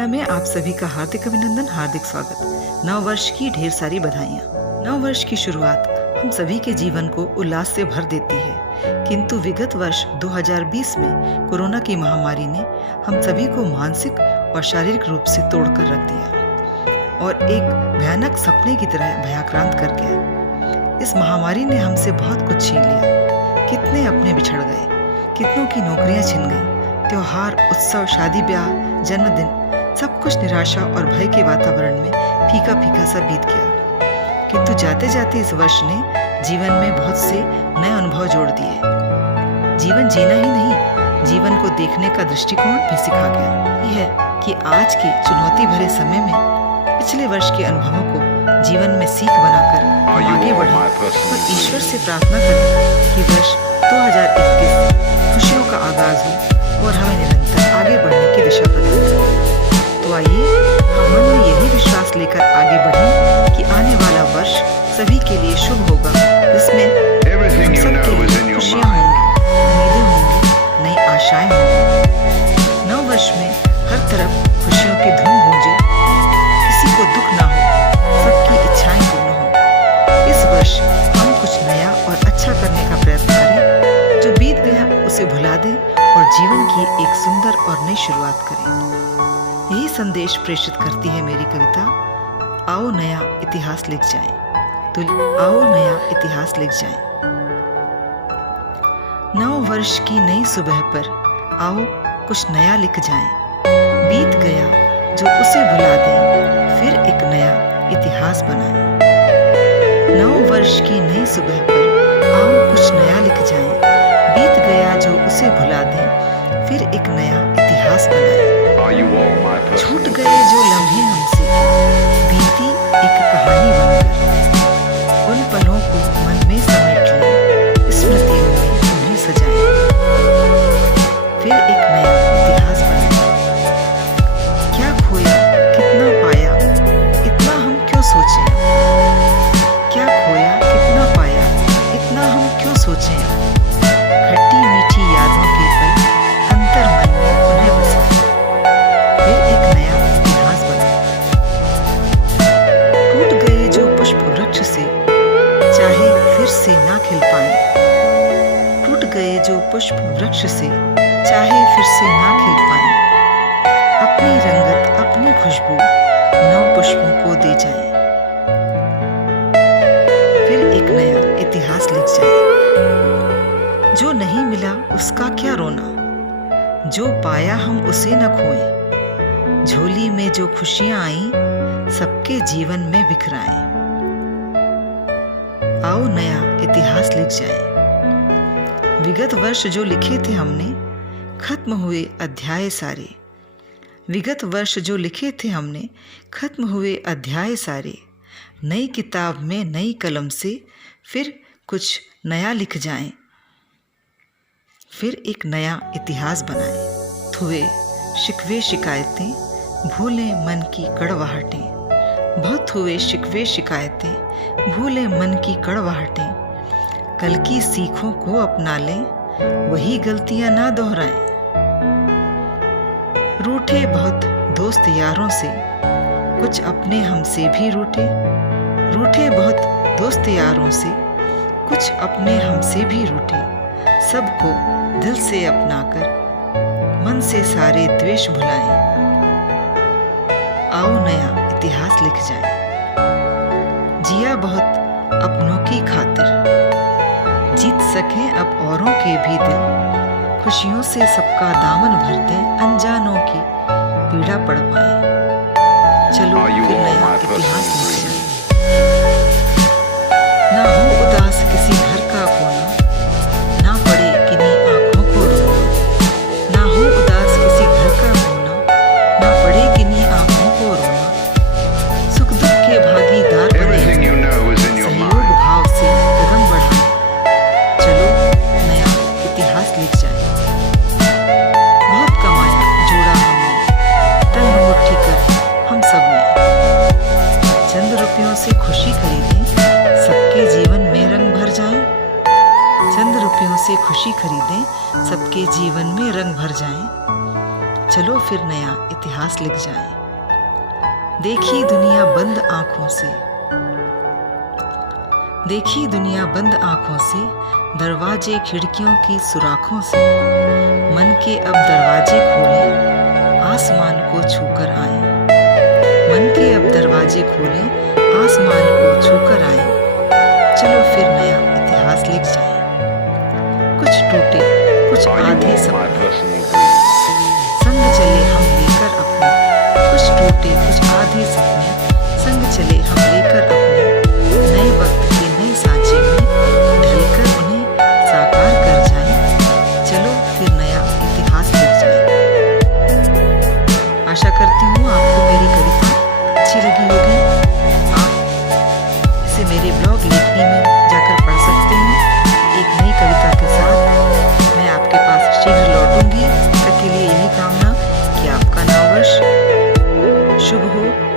Canada में आप सभी का हार्दिक अभिनंदन, हार्दिक स्वागत। नव वर्ष की ढेर सारी बधाइयाँ। नव वर्ष की शुरुआत हम सभी के जीवन को उल्लास से भर देती है, किंतु विगत वर्ष 2020 में कोरोना की महामारी ने हम सभी को मानसिक और शारीरिक रूप से तोड़कर रख दिया और एक भयानक सपने की तरह भयाक्रांत कर गया। इस महामारी ने हमसे बहुत कुछ छीन लिया। कितने अपने बिछड़ गए, कितनों की नौकरियां छिन गई। त्योहार, उत्सव, शादी ब्याह, जन्मदिन, सब कुछ निराशा और भय के वातावरण में फीका फीका सा बीत गया। किंतु जाते जाते इस वर्ष ने जीवन में बहुत से नए अनुभव जोड़ दिए। जीवन जीना ही नहीं, जीवन को देखने का दृष्टिकोण भी सिखा गया। यह है कि आज के चुनौती भरे समय में पिछले वर्ष के अनुभवों को जीवन में सीख बनाकर हम आगे बढ़े और ईश्वर से प्रार्थना करें कि वर्ष 2021 खुशियों का आगाज हो और हमें निरंतर आगे बढ़ने की दिशा प्रदान करें। तो आइए हम मन में यही विश्वास लेकर आगे बढ़ें कि आने वाला वर्ष सभी के लिए शुभ होगा, जिसमें हम सबके लिए खुशियाँ होंगी, उम्मीदें होंगी, नई आशाएं होंगी। नव वर्ष में हर तरफ खुशियों की धूम गूंजे, किसी को दुख ना हो, सबकी इच्छाएं पूर्ण हो। इस वर्ष हम कुछ नया और अच्छा करने का प्रयत्न करें, जो बीत गया उसे भुला दें और जीवन की एक सुंदर और नई शुरुआत करें। यही संदेश प्रेषित करती है मेरी कविता, आओ नया इतिहास लिख जाएं। तो आओ नया इतिहास लिख जाएं। नव वर्ष की नई सुबह पर आओ कुछ नया लिख जाएं। बीत गया जो उसे भुला दें, फिर एक नया इतिहास बनाएं। नव वर्ष की नई सुबह पर आओ कुछ नया लिख जाएं। बीत गया जो उसे भुला दें, फिर एक नया इतिहास बनाएं। छूट गए जो लम्हे हमसे, बीती एक कहानी बनकर, उन पलों को मन में समेट लें, स्मृतियों में उन्हें सजाएं। फिर एक नया इतिहास बनाएं। क्या खोया, कितना पाया, इतना हम क्यों सोचें। क्या खोया, कितना पाया, इतना हम क्यों सोचें। खट्टी मीठी यादों के पल अंतर मन में उन्हें बसाएं। फिर एक नया इतिहास बनाएं। टूट गए जो पुष्प वृक्ष से, चाहे फिर से ना खिल पाएं। टूट गए जो पुष्प वृक्ष से, चाहे फिर से ना खिल पाएं। अपनी रंगत, अपनी खुशबू नव पुष्पों को दे जाएं। फिर एक नया इतिहास लिख जाएं। जो नहीं मिला उसका क्या रोना, जो पाया हम उसे न खोएं। झोली में जो खुशियां आई, सबके जीवन में बिखराएं। आओ नया इतिहास लिख जाएं। विगत वर्ष जो लिखे थे हमने, खत्म हुए अध्याय सारे। विगत वर्ष जो लिखे थे हमने, खत्म हुए अध्याय सारे। नई किताब में नई कलम से फिर कुछ नया लिख जाएं। फिर एक नया इतिहास बनाएं। थुए शिकवे शिकायतें, भूलें मन की कड़वाहटें। बहुत हुए शिकवे शिकायतें, भूलें मन की कड़वाहटें। कल की सीखों को अपना लें, वही गलतियां ना दोहराएं। रूठे बहुत दोस्त यारों से, कुछ अपने हमसे भी रूठे। रूठे बहुत दोस्त यारों से, कुछ अपने हमसे भी रूठे। सबको दिल से अपनाकर, मन से सारे द्वेष भुलाएं। आओ नया इतिहास लिख जाएं। जिया बहुत अपनों की खातिर, जीत सकें अब औरों के भी दिल। खुशियों से सबका दामन भर दें, अनजानों की पीड़ा पड़ पाएं। चलो फिर नया इतिहास लिख जाएं। ना हो उदास किसी घर का कोना, ना पड़े किन्हीं आंखों को रोना। ना हो उदास किसी घर का कोना, ना पड़े किन्हीं आंखों को रोना। सुख दुख के भागीदार बने, सहयोग भाव से कदम बढ़ाएं। चलो नया इतिहास लिख जाएं। बहुत कमाया जोड़ा हमने, तन मुट्ठी कर हम सब ने। चंद रुपयों से खुशी खरीदें, सबके जीवन में रंग भर जाएं। चंद रुपयों से खुशी खरीदें, सबके जीवन में रंग भर जाएं। चलो फिर नया इतिहास लिख जाए। देखी दुनिया बंद आंखों से, देखी दुनिया बंद आंखों से, दरवाजे खिड़कियों की सुराखों से। मन के अब दरवाजे खोलें, आसमान को छूकर आए। मन के अब दरवाजे खोलें, आसमान को छूकर आए। चलो फिर नया इतिहास लिख जाए। कुछ टूटे कुछ आधे सपने, संग चले हम लेकर अपने। कुछ टूटे कुछ आधे सपने, संग चले हम लेकर अपने। नए वक्त के नए सांचे में ढलकर उन्हें साकार कर जाए। चलो फिर नया इतिहास लिख जाए। आशा करती हूँ आपको मेरी कविता अच्छी लगी होगी। आप इसे मेरे ब्लॉग लेखनी में जाकर पढ़ सकते हैं। एक नई कविता के साथ मैं आपके पास शीघ्र लौटूंगी। तब तक के लिए यही कामना कि आपका नववर्ष शुभ हो।